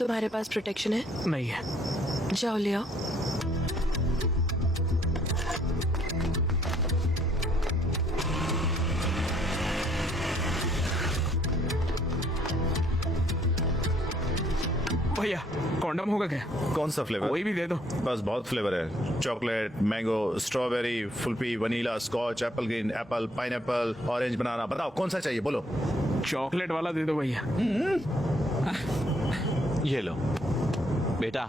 तुम्हारे पास प्रोटेक्शन है? नहीं है। जाओ ले आओ। भैया कॉन्डम होगा क्या? कौन सा फ्लेवर? कोई भी दे दो। बस बहुत फ्लेवर है, चॉकलेट, मैंगो, स्ट्रॉबेरी, फुल्पी, vanilla, scotch, apple green, apple, pineapple, orange, banana. बताओ कौन सा चाहिए, बोलो। चॉकलेट वाला दे दो भैया। ये लो बेटा,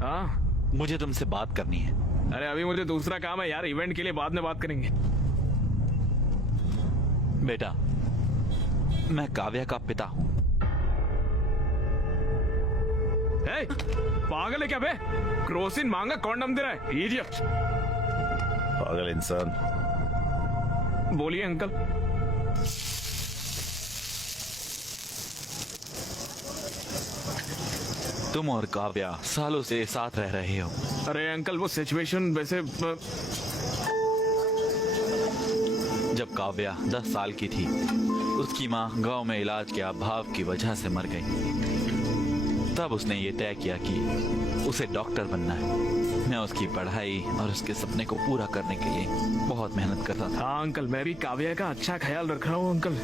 हाँ मुझे तुमसे बात करनी है। अरे अभी मुझे दूसरा काम है यार, इवेंट के लिए बाद में बात करेंगे। बेटा, मैं काव्या का पिता हूँ। ए, पागल है क्या बे? क्रोसिन मांगा कॉन्डम दे रहा है, इडियट। पागल इंसान। बोलिए अंकल। तुम और काव्या सालों से साथ रह रहे हो। अरे अंकल वो सिचुएशन वैसे जब काव्या 10 साल की थी, उसकी माँ गांव में इलाज के अभाव की वजह से मर गई। तब उसने ये तय किया कि उसे डॉक्टर बनना है। मैं उसकी पढ़ाई और उसके सपने को पूरा करने के लिए बहुत मेहनत करता था। हाँ अंकल, मैं भी काव्या का अच्छा ख्याल रख रहा हूँ अंकल।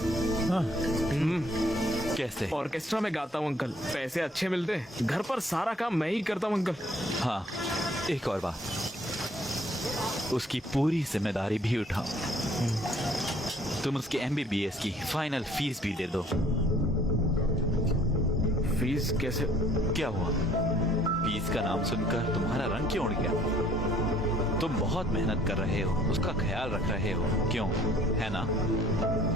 कैसे? ऑर्केस्ट्रा में गाता हूँ अंकल, पैसे अच्छे मिलते हैं। घर पर सारा काम मैं ही करता हूँ अंकल। हाँ, एक और बात, उसकी पूरी जिम्मेदारी भी उठाओ। तुम उसके MBBS की फाइनल फीस भी दे दो। फीस कैसे? क्या हुआ? फीस का नाम सुनकर तुम्हारा रंग क्यों उड़ गया? तुम बहुत मेहनत कर रहे हो, उसका ख्याल रख रहे हो, क्यों? है ना?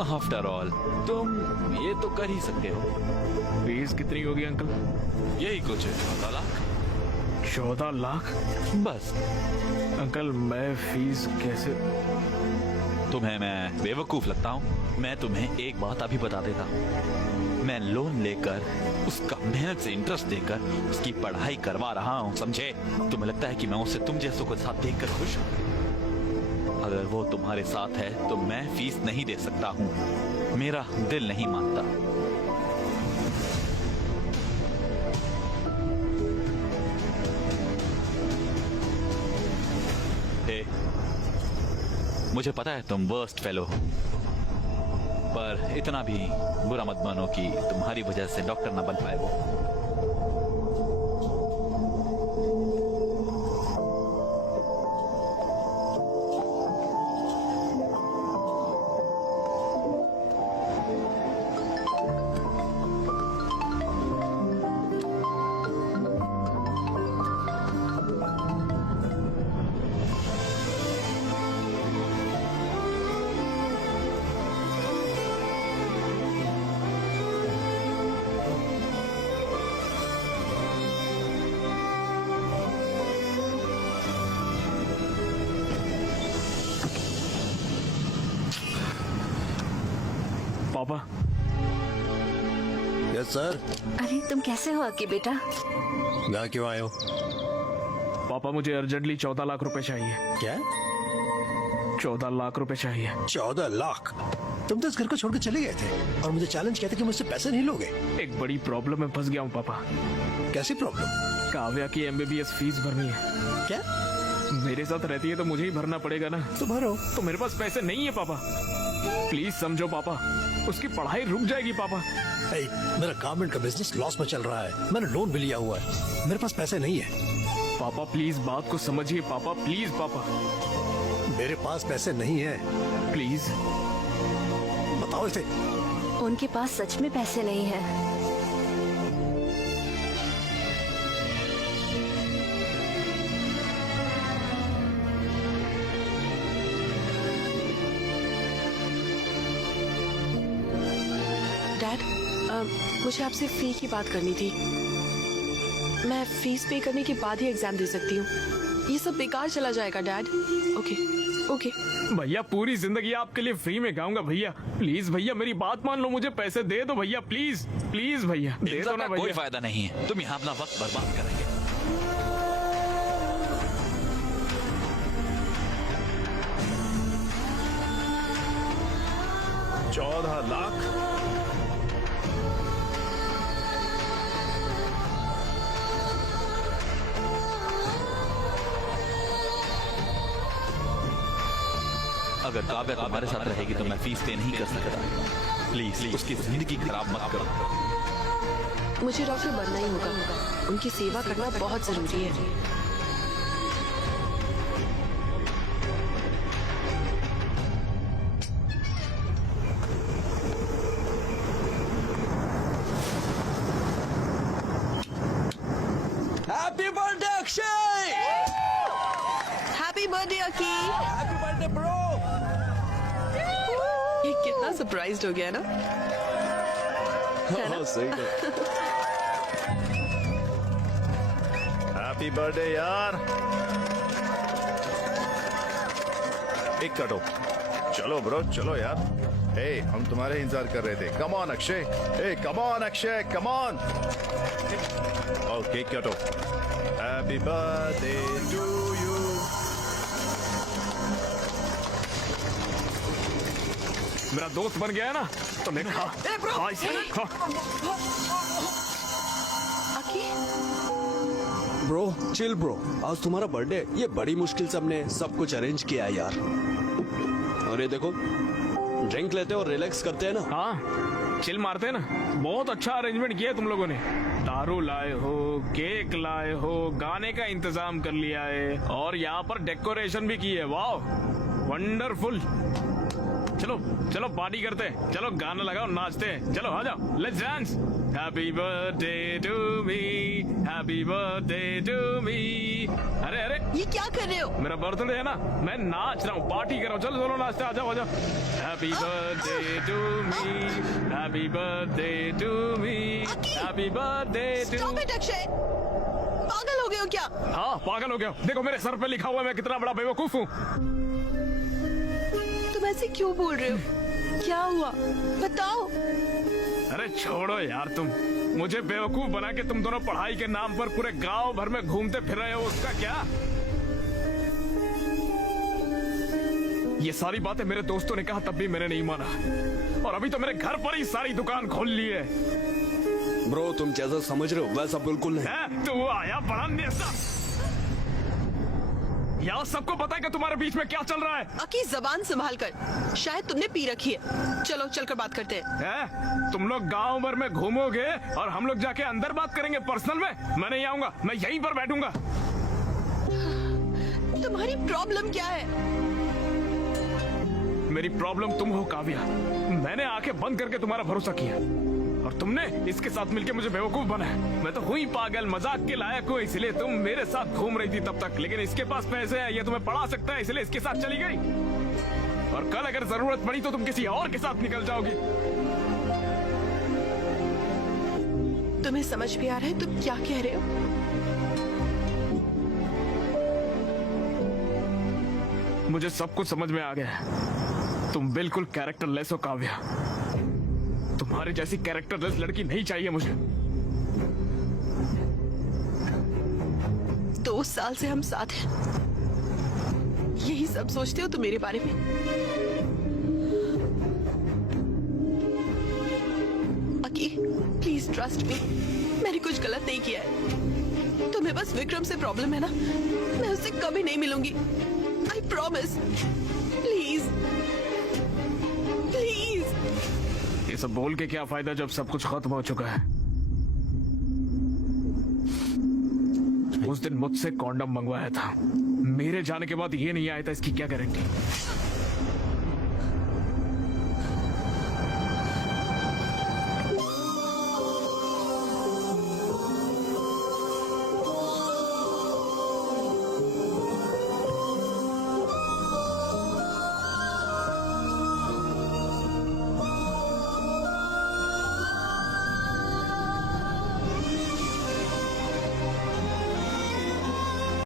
आफ्टर ऑल तुम ये तो कर ही सकते हो। फीस कितनी होगी अंकल? यही कुछ 14 लाख। 14 लाख? बस। अंकल मैं फीस कैसे? तुम्हें मैं बेवकूफ लगता हूँ? मैं तुम्हें एक बात अभी बता देता हूँ। मैं लोन लेकर, उसका मेहनत से इंटरेस्ट देकर उसकी पढ़ाई करवा रहा हूँ, समझे? तुम्हें लगता है कि मैं उसे तुम जैसों के साथ देखकर खुश हूँ? अगर वो तुम्हारे साथ है तो मैं फीस नहीं दे सकता हूँ। मेरा दिल नहीं मानता। हे, मुझे पता है तुम वर्स्ट फेलो हो, पर इतना भी बुरा मत मानो कि तुम्हारी वजह से डॉक्टर ना बन पाए वो। पापा। Yes sir. अरे तुम कैसे हो अक्की बेटा? यहाँ क्यों आए हो? पापा मुझे अर्जेंटली 14 लाख रुपए चाहिए। क्या? 14 लाख रुपए चाहिए। 14 लाख? तुम तो इस घर को छोड़कर चले गए थे और मुझे चैलेंज किया था कि मुझसे पैसे नहीं लोगे। एक बड़ी प्रॉब्लम में फंस गया हूँ पापा। कैसी प्रॉब्लम? काव्या की MBBS फीस भरनी है। क्या? मेरे साथ रहती है तो मुझे ही भरना पड़ेगा ना। तो भरो। तो मेरे पास पैसे नहीं है पापा, प्लीज समझो पापा, उसकी पढ़ाई रुक जाएगी पापा। ए, मेरा गारमेंट का बिजनेस लॉस में चल रहा है, मैंने लोन भी लिया हुआ है, मेरे पास पैसे नहीं है। पापा प्लीज बात को समझिए पापा, प्लीज पापा। मेरे पास पैसे नहीं है। प्लीज बताओ इसे। उनके पास सच में पैसे नहीं है। डैड, मुझे आपसे फी की बात करनी थी। मैं फीस पे करने के बाद ही एग्जाम दे सकती हूँ। ये सब बेकार चला जाएगा डैड। Okay okay. भैया पूरी जिंदगी आपके लिए फ्री में गाऊंगा भैया, प्लीज भैया मेरी बात मान लो, मुझे पैसे दे दो भैया, प्लीज प्लीज भैया दे दो ना कोई भैया। फायदा नहीं है, तुम यहाँ अपना वक्त बर्बाद करेंगे। 14 लाख? अगर काव्या तुम्हारे साथ रहेगी तो मैं फीस पे नहीं कर सकता। प्लीज उसकी जिंदगी खराब मत करो। मुझे डॉक्टर बनना ही होगा। उनकी सेवा करना बहुत जरूरी है। Happy birthday Akshay. Happy birthday Aki. Happy birthday bro. ये कितना सरप्राइज्ड हो गया ना। हाँ सही है। हैप्पी बर्थडे यार। एक कटो। चलो ब्रो चलो यार। हे हम तुम्हारे इंतजार कर रहे थे। Come on Akshay. Hey come on Akshay come on. Okay कटो। Happy birthday to you. मेरा दोस्त बन गया है ना, तो मैं खा इसे। खा। अकी ब्रो चिल ब्रो, आज तुम्हारा बर्थडे, ये बड़ी मुश्किल से हमने सब कुछ अरेंज किया है यार। और ये देखो, ड्रिंक लेते और रिलैक्स करते हैं ना। हाँ चिल मारते हैं ना। बहुत अच्छा अरेंजमेंट किया है तुम लोगों ने। दारू लाए हो, केक लाए हो, गाने का इंतजाम कर लिया है और यहाँ पर डेकोरेशन भी की है। वाह वंडरफुल। चलो चलो पार्टी करते हैं। चलो गाना लगाओ नाचते हैं। चलो आ जाओ let's dance. Happy birthday to me, happy birthday to me. अरे अरे ये क्या कर रहे हो? मेरा बर्थडे है ना, मैं नाच रहा हूँ, पार्टी कर रहा हूँ। चलो चलो नाचते, आ जाओ आ जाओ। Happy birthday to me, happy birthday to me, happy birthday to. Stop it, Akshay. पागल हो गए हो क्या? हाँ पागल हो गया। देखो मेरे सर पे लिखा हुआ है मैं कितना बड़ा बेवकूफ हूँ। तुम ऐसे क्यों बोल रहे हो? क्या हुआ बताओ। अरे छोड़ो यार तुम। मुझे बेवकूफ बना के तुम दोनों पढ़ाई के नाम पर पूरे गांव भर में घूमते फिर रहे हो, उसका क्या? ये सारी बातें मेरे दोस्तों ने कहा तब भी मैंने नहीं माना, और अभी तो मेरे घर पर ही सारी दुकान खोल ली है। ब्रो तुम जैसा समझ रहे हो वैसा बिल्कुल नहीं। है? तो वो आया बड़ा नेता। यहाँ सबको पता है कि तुम्हारे बीच में क्या चल रहा है। अकी जबान संभाल कर, शायद तुमने पी रखी है। चलो चलकर बात करते हैं। है? तुम लोग गांव भर में घूमोगे और हम लोग जाके अंदर बात करेंगे पर्सनल में। मैं नहीं आऊंगा, मैं यहीं पर बैठूंगा। तुम्हारी प्रॉब्लम क्या है? मेरी प्रॉब्लम तुम हो काव्या। मैंने आंखें बंद करके तुम्हारा भरोसा किया और तुमने इसके साथ मिलके मुझे बेवकूफ बनाया। मैं तो हुई पागल, मजाक के लायक हूँ, इसलिए तुम मेरे साथ घूम रही थी तब तक। लेकिन इसके पास पैसे हैं, ये तुम्हें पढ़ा सकता है, इसलिए इसके साथ चली गई। और कल अगर जरूरत पड़ी तो तुम किसी और के साथ निकल जाओगी। तुम्हें समझ भी आ रहा है तुम क्या कह रहे हो? मुझे सब कुछ समझ में आ गया है। तुम बिल्कुल कैरेक्टरलेस हो काव्या। तुम्हारी जैसी कैरेक्टरलेस लड़की नहीं चाहिए मुझे। 2 साल से हम साथ हैं, यही सब सोचते हो तुम मेरे बारे में? अकी प्लीज ट्रस्ट मी, मैंने कुछ गलत नहीं किया है। तुम्हें बस विक्रम से प्रॉब्लम है ना, मैं उससे कभी नहीं मिलूंगी। I promise. Please please. ये सब बोल के क्या फायदा जब सब कुछ खत्म हो चुका है। उस दिन मुझसे कॉन्डम मंगवाया था, मेरे जाने के बाद ये नहीं आया था, इसकी क्या गारंटी?